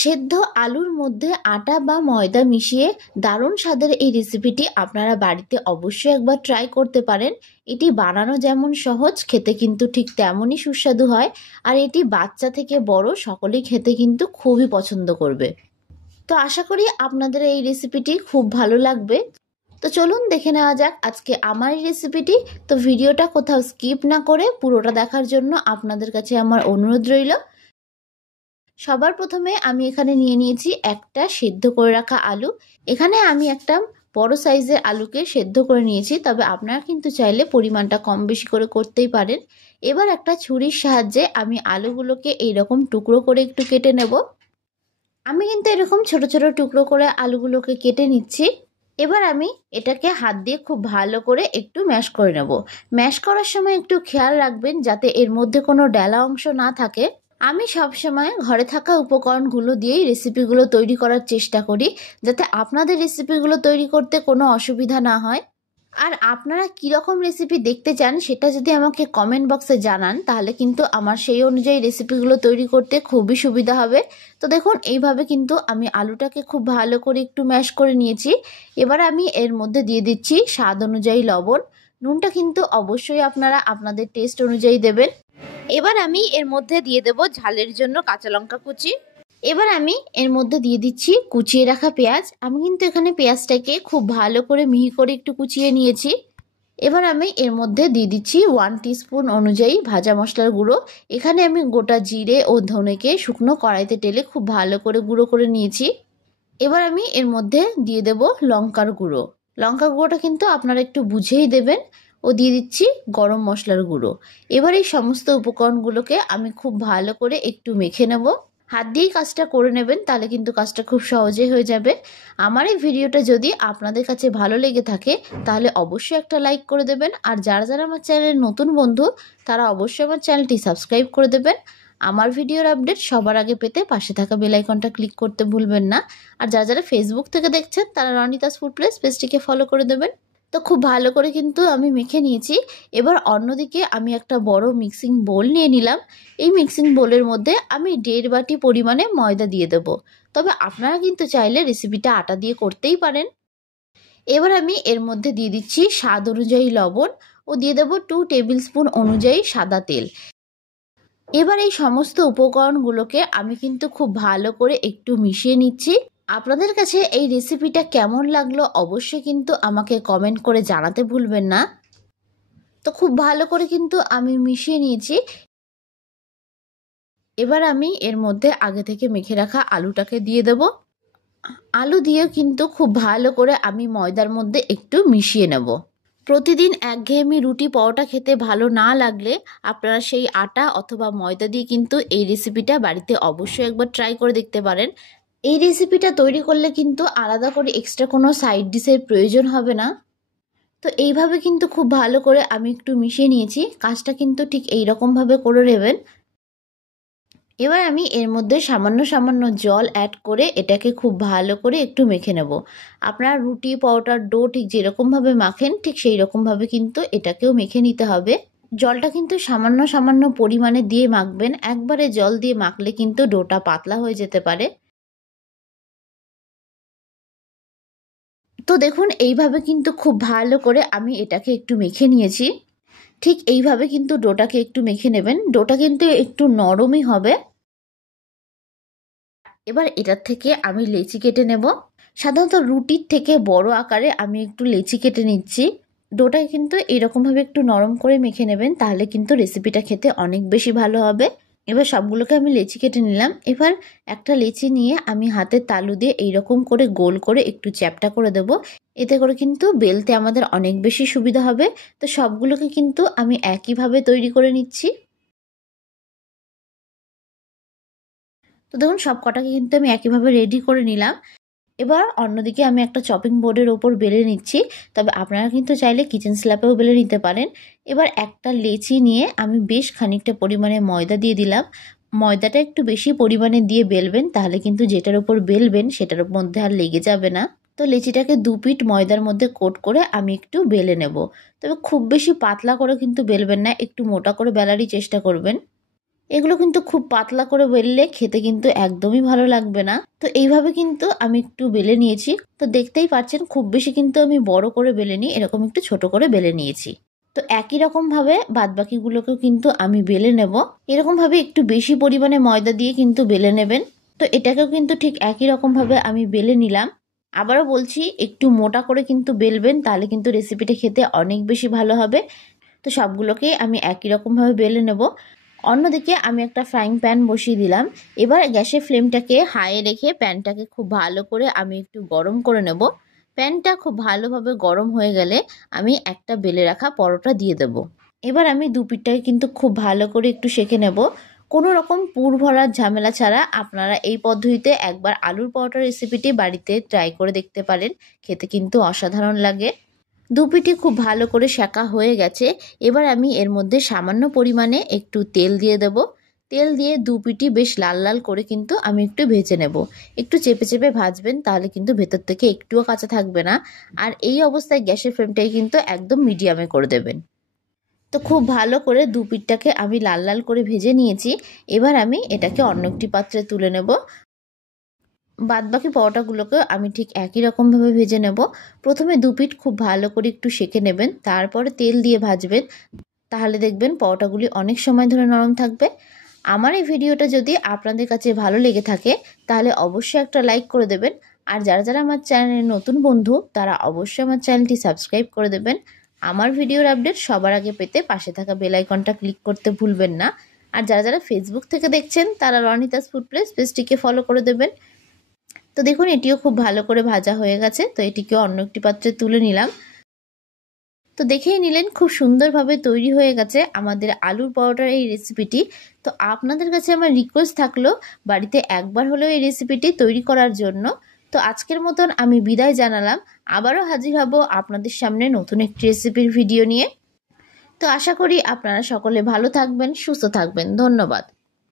সেদ্ধ আলুর মধ্যে আটা বা ময়দা মিশিয়ে দারুণ স্বাদের এই রেসিপিটি আপনারা বাড়িতে অবশ্যই একবার ট্রাই করতে পারেন। এটি বানানো যেমন সহজ, খেতে কিন্তু ঠিক তেমনই সুস্বাদু হয়। আর এটি বাচ্চা থেকে বড় সকলেই খেতে কিন্তু খুবই পছন্দ করবে। তো আশা করি আপনাদের এই রেসিপিটি খুব ভালো লাগবে। তো চলুন দেখে নেওয়া যাক আজকে আমার এই রেসিপিটি। তো ভিডিওটা কোথাও স্কিপ না করে পুরোটা দেখার জন্য আপনাদের কাছে আমার অনুরোধ রইল। সবার প্রথমে আমি এখানে নিয়ে নিয়েছি একটা সেদ্ধ করে রাখা আলু। এখানে আমি একটা বড় সাইজের আলুকে সেদ্ধ করে নিয়েছি, তবে আপনারা কিন্তু চাইলে পরিমাণটা কম বেশি করে করতেই পারেন। এবার একটা ছুরির সাহায্যে আমি আলুগুলোকে এইরকম টুকরো করে একটু কেটে নেব। আমি কিন্তু এরকম ছোট ছোট টুকরো করে আলুগুলোকে কেটে নিচ্ছি। এবার আমি এটাকে হাত দিয়ে খুব ভালো করে একটু ম্যাশ করে নেব। ম্যাশ করার সময় একটু খেয়াল রাখবেন যাতে এর মধ্যে কোনো ডেলা অংশ না থাকে। আমি সবসময় ঘরে থাকা উপকরণগুলো দিয়েই রেসিপিগুলো তৈরি করার চেষ্টা করি, যাতে আপনাদের রেসিপিগুলো তৈরি করতে কোনো অসুবিধা না হয়। আর আপনারা কীরকম রেসিপি দেখতে চান সেটা যদি আমাকে কমেন্ট বক্সে জানান, তাহলে কিন্তু আমার সেই অনুযায়ী রেসিপিগুলো তৈরি করতে খুবই সুবিধা হবে। তো দেখুন এইভাবে কিন্তু আমি আলুটাকে খুব ভালো করে একটু ম্যাশ করে নিয়েছি। এবার আমি এর মধ্যে দিয়ে দিচ্ছি স্বাদ অনুযায়ী লবণ। নুনটা কিন্তু অবশ্যই আপনারা আপনাদের টেস্ট অনুযায়ী দেবেন। এবার আমি এর মধ্যে দিয়ে দেব ঝালের জন্য কাঁচা লঙ্কা কুচি। এবার আমি এর মধ্যে দিয়ে দিচ্ছি কুচিয়ে রাখা পেঁয়াজ। আমি কিন্তু এখানে পেঁয়াজটাকে খুব ভালো করে মিহি করে একটু কুচিয়ে নিয়েছি। এবার আমি এর মধ্যে দিয়ে দিচ্ছি 1 টিস্পুন অনুযায়ী ভাজা মশলার গুঁড়ো। এখানে আমি গোটা জিরে ও ধনেকে শুকনো কড়াইতে টেলে খুব ভালো করে গুঁড়ো করে নিয়েছি। এবার আমি এর মধ্যে দিয়ে দেব লঙ্কার গুঁড়ো। লঙ্কার গুঁড়োটা কিন্তু আপনারা একটু বুঝেই দেবেন। ও দিয়ে দিচ্ছি গরম মশলার গুঁড়ো। এবার এই সমস্ত উপকরণগুলোকে আমি খুব ভালো করে একটু মেখে নেব। হাত দিয়েই কাজটা করে নেবেন, তাহলে কিন্তু কাজটা খুব সহজেই হয়ে যাবে। আমার এই ভিডিওটা যদি আপনাদের কাছে ভালো লেগে থাকে তাহলে অবশ্যই একটা লাইক করে দেবেন। আর যারা যারা আমার চ্যানেলের নতুন বন্ধু তারা অবশ্যই আমার চ্যানেলটি সাবস্ক্রাইব করে দেবেন। আমার ভিডিওর আপডেট সবার আগে পেতে পাশে থাকা বেল আইকনটা ক্লিক করতে ভুলবেন না। আর যারা যারা ফেসবুক থেকে দেখছেন তারা রনিতাস ফুড প্লেস পেজটিকে ফলো করে দেবেন। তো খুব ভালো করে কিন্তু আমি মেখে নিয়েছি। এবার অন্যদিকে আমি একটা বড় মিক্সিং বোল নিয়ে নিলাম। এই মিক্সিং বোলের মধ্যে আমি 1.5 বাটি পরিমাণে ময়দা দিয়ে দেব। তবে আপনারা কিন্তু চাইলে রেসিপিটা আটা দিয়ে করতেই পারেন। এবার আমি এর মধ্যে দিয়ে দিচ্ছি স্বাদ অনুযায়ী লবণ ও দিয়ে দেব 2 টেবিল স্পুন অনুযায়ী সাদা তেল। এবার এই সমস্ত উপকরণগুলোকে আমি কিন্তু খুব ভালো করে একটু মিশিয়ে নিচ্ছি। আপনাদের কাছে এই রেসিপিটা কেমন লাগলো অবশ্যই কিন্তু আমাকে কমেন্ট করে জানাতে ভুলবেন না। তো খুব ভালো করে কিন্তু আমি মিশিয়ে নিয়েছি। এবার আমি এর মধ্যে আগে থেকে মেখে রাখা আলুটাকে দিয়ে দেব। আলু দিয়ে কিন্তু খুব ভালো করে আমি ময়দার মধ্যে একটু মিশিয়ে নেব। প্রতিদিন একঘেয়েমি রুটি পরোটা খেতে ভালো না লাগলে আপনারা সেই আটা অথবা ময়দা দিয়ে কিন্তু এই রেসিপিটা বাড়িতে অবশ্যই একবার ট্রাই করে দেখতে পারেন। এই রেসিপিটা তৈরি করলে কিন্তু আলাদা করে এক্সট্রা কোনো সাইড ডিশের প্রয়োজন হবে না। তো এইভাবে কিন্তু খুব ভালো করে আমি একটু মিশিয়ে নিয়েছি। কাজটা কিন্তু ঠিক এইরকমভাবে করে নেবেন। এবার আমি এর মধ্যে সামান্য সামান্য জল অ্যাড করে এটাকে খুব ভালো করে একটু মেখে নেব। আপনারা রুটি পরোটার ডো ঠিক যেরকমভাবে মাখেন ঠিক সেই রকমভাবে কিন্তু এটাকেও মেখে নিতে হবে। জলটা কিন্তু সামান্য সামান্য পরিমাণে দিয়ে মাখবেন। একবারে জল দিয়ে মাখলে কিন্তু ডোটা পাতলা হয়ে যেতে পারে। তো দেখুন এইভাবে কিন্তু খুব ভালো করে আমি এটাকে একটু মেখে নিয়েছি। ঠিক এইভাবে কিন্তু ডোটাকে একটু মেখে নেবেন। ডোটা কিন্তু একটু নরমই হবে। এবার এটার থেকে আমি লেচি কেটে নেব। সাধারণত রুটির থেকে বড় আকারে আমি একটু লেচি কেটে নিচ্ছি। ডোটা কিন্তু এরকমভাবে একটু নরম করে মেখে নেবেন, তাহলে কিন্তু রেসিপিটা খেতে অনেক বেশি ভালো হবে। এবার সবগুলোকে আমি লেচি কেটে নিলাম। এবার একটা লেচি নিয়ে আমি হাতের তালু দিয়ে এইরকম করে গোল করে একটু চ্যাপ্টা করে দেব। এতে করে কিন্তু বেলতে আমাদের অনেক বেশি সুবিধা হবে। তো সবগুলোকে কিন্তু আমি একইভাবে তৈরি করে নিচ্ছি। তো দেখুন সব কটাকে কিন্তু আমি একইভাবে রেডি করে নিলাম। এবার অন্যদিকে আমি একটা চপিং বোর্ডের ওপর বেলে নিচ্ছি। তবে আপনারা কিন্তু চাইলে কিচেন স্ল্যাপেও বেলে নিতে পারেন। এবার একটা লেচি নিয়ে আমি বেশ খানিকটা পরিমাণে ময়দা দিয়ে দিলাম। ময়দাটা একটু বেশি পরিমাণে দিয়ে বেলবেন, তাহলে কিন্তু যেটার উপর বেলবেন সেটার মধ্যে আর লেগে যাবে না। তো লেচিটাকে 2 পিঠ ময়দার মধ্যে কোট করে আমি একটু বেলে নেব। তবে খুব বেশি পাতলা করে কিন্তু বেলবেন না, একটু মোটা করে বেলারই চেষ্টা করবেন। এগুলো কিন্তু খুব পাতলা করে বেললে খেতে কিন্তু একদমই ভালো লাগবে না। তো এইভাবে কিন্তু আমি একটু বেলে নিয়েছি। তো দেখতেই পাচ্ছেন খুব বেশি কিন্তু আমি বড় করে বেলে নিই, এরকম একটু ছোট করে বেলে নিয়েছি। তো একই রকম ভাবে বাদবাকিগুলোকেও কিন্তু আমি বেলে নেব। এরকম ভাবে একটু বেশি পরিমাণে ময়দা দিয়ে কিন্তু বেলে নেবেন। তো এটাকেও কিন্তু ঠিক একই রকম ভাবে আমি বেলে নিলাম। আবারও বলছি, একটু মোটা করে কিন্তু বেলবেন, তাহলে কিন্তু রেসিপিটা খেতে অনেক বেশি ভালো হবে। তো সবগুলোকেই আমি একই রকমভাবে বেলে নেব। অন্যদিকে আমি একটা ফ্রাইং প্যান বসিয়ে দিলাম। এবার গ্যাসের ফ্লেমটাকে হাইয়ে রেখে প্যানটাকে খুব ভালো করে আমি একটু গরম করে নেব। প্যানটা খুব ভালোভাবে গরম হয়ে গেলে আমি একটা বেলে রাখা পরোটা দিয়ে দেব। এবার আমি দু পিঠটাকে কিন্তু খুব ভালো করে একটু সেঁকে নেব। কোনো রকম পুর ভরার ঝামেলা ছাড়া আপনারা এই পদ্ধতিতে একবার আলুর পরোটা রেসিপিটি বাড়িতে ট্রাই করে দেখতে পারেন। খেতে কিন্তু অসাধারণ লাগে। দু পিঠই খুব ভালো করে সেঁকা হয়ে গেছে। এবার আমি এর মধ্যে সামান্য পরিমাণে একটু তেল দিয়ে দেব। তেল দিয়ে দু পিঠই বেশ লাল লাল করে কিন্তু আমি একটু ভেজে নেব। একটু চেপে চেপে ভাজবেন, তাহলে কিন্তু ভেতর থেকে একটুও কাঁচা থাকবে না। আর এই অবস্থায় গ্যাসের ফ্লেমটাই কিন্তু একদম মিডিয়ামে করে দেবেন। তো খুব ভালো করে দু পিঠটাকে আমি লাল লাল করে ভেজে নিয়েছি। এবার আমি এটাকে অন্য একটি পাত্রে তুলে নেব। বাদবাকি পরোটাগুলোকে আমি ঠিক একই রকমভাবে ভেজে নেব। প্রথমে দু পিঠ খুব ভালো করে একটু সেঁকে নেবেন, তারপরে তেল দিয়ে ভাজবেন। তাহলে দেখবেন পরোটাগুলি অনেক সময় ধরে নরম থাকবে। আমার এই ভিডিওটা যদি আপনাদের কাছে ভালো লেগে থাকে তাহলে অবশ্যই একটা লাইক করে দেবেন। আর যারা যারা আমার চ্যানেলের নতুন বন্ধু তারা অবশ্যই আমার চ্যানেলটি সাবস্ক্রাইব করে দেবেন। আমার ভিডিওর আপডেট সবার আগে পেতে পাশে থাকা বেল আইকনটা ক্লিক করতে ভুলবেন না। আর যারা যারা ফেসবুক থেকে দেখছেন তারা রনিতাস ফুড প্লেস পেজটিকে ফলো করে দেবেন। তো দেখুন এটিও খুব ভালো করে ভাজা হয়ে গেছে। তো এটিকে অন্য একটি পাত্রে তুলে নিলাম। তো দেখেই নিলেন খুব সুন্দরভাবে তৈরি হয়ে গেছে আমাদের আলুর পরোটার এই রেসিপিটি। তো আপনাদের কাছে আমার রিকোয়েস্ট থাকলো বাড়িতে একবার হলেও এই রেসিপিটি তৈরি করার জন্য। তো আজকের মতন আমি বিদায় জানালাম। আবারও হাজির হব আপনাদের সামনে নতুন একটি রেসিপির ভিডিও নিয়ে। তো আশা করি আপনারা সকলে ভালো থাকবেন, সুস্থ থাকবেন। ধন্যবাদ।